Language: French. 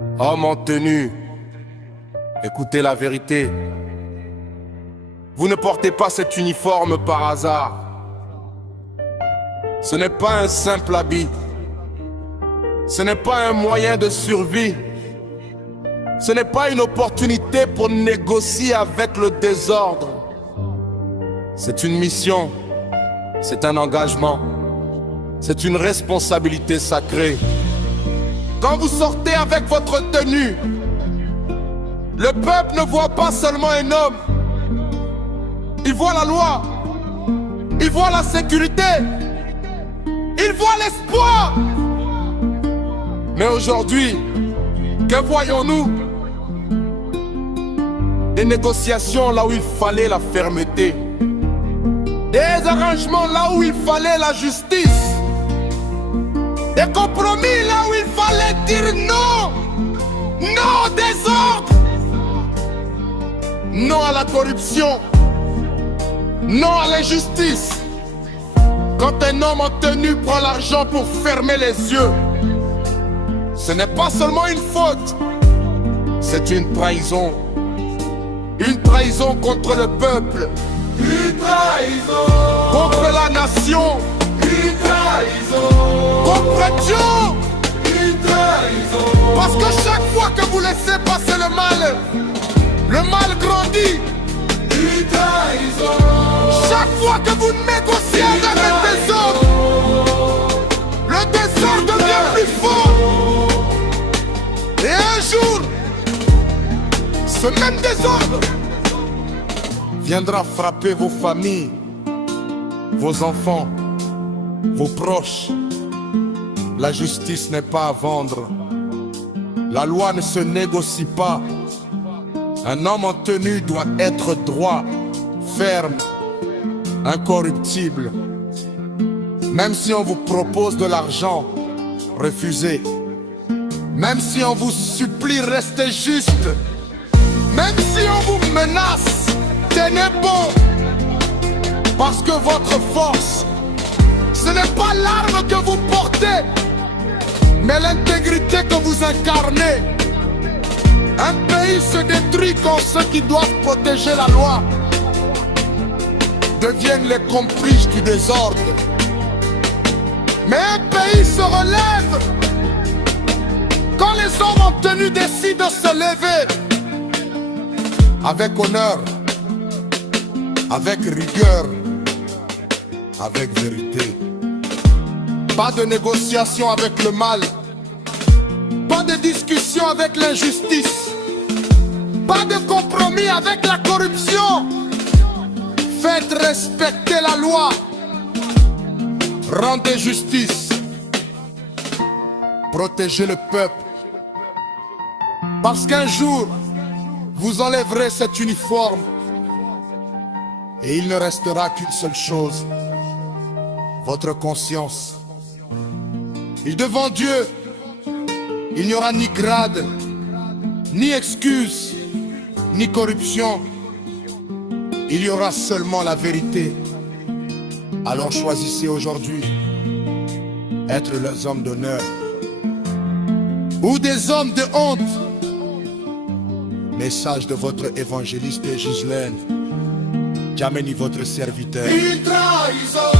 Homme en tenue, écoutez la vérité. Vous ne portez pas cet uniforme par hasard. Ce n'est pas un simple habit. Ce n'est pas un moyen de survie. Ce n'est pas une opportunité pour négocier avec le désordre. C'est une mission. C'est un engagement. C'est une responsabilité sacrée. Quand vous sortez avec votre tenue, le peuple ne voit pas seulement un homme. Il voit la loi. Il voit la sécurité. Il voit l'espoir. Mais aujourd'hui, que voyons-nous? Des négociations là où il fallait la fermeté. Des arrangements là où il fallait la justice. Des compromis là où il fallait dire non. Non au désordre. Non à la corruption. Non à l'injustice. Quand un homme en tenue prend l'argent pour fermer les yeux, ce n'est pas seulement une faute, c'est une trahison. Une trahison contre le peuple. Une trahison contre la nation. Une trahison contre Dieu. Une trahison Parce que chaque fois que vous laissez passer le mal grandit. Une trahison Chaque fois que vous négociez avec le désordre devient plus fort. Et un jour, ce même désordre viendra frapper vos familles, vos enfants, vos proches. La justice n'est pas à vendre. La loi ne se négocie pas. Un homme en tenue doit être droit, ferme, incorruptible. Même si on vous propose de l'argent, refusez. Même si on vous supplie, restez juste. Même si on vous menace, tenez bon. Parce que votre force, ce n'est pas l'arme que vous portez, mais l'intégrité que vous incarnez. Un pays se détruit quand ceux qui doivent protéger la loi deviennent les complices du désordre. Mais un pays se relève quand les hommes en tenue décident de se lever avec honneur, avec rigueur, avec vérité. Pas de négociation avec le mal, pas de discussion avec l'injustice, pas de compromis avec la corruption. Faites respecter la loi, rendez justice, protégez le peuple. Parce qu'un jour, vous enlèverez cet uniforme et il ne restera qu'une seule chose, votre conscience. Et devant Dieu, il n'y aura ni grade, ni excuse, ni corruption. Il y aura seulement la vérité. Alors choisissez aujourd'hui être les hommes d'honneur ou des hommes de honte. Message de votre évangéliste Gislaine, Djameni, votre serviteur. Une trahison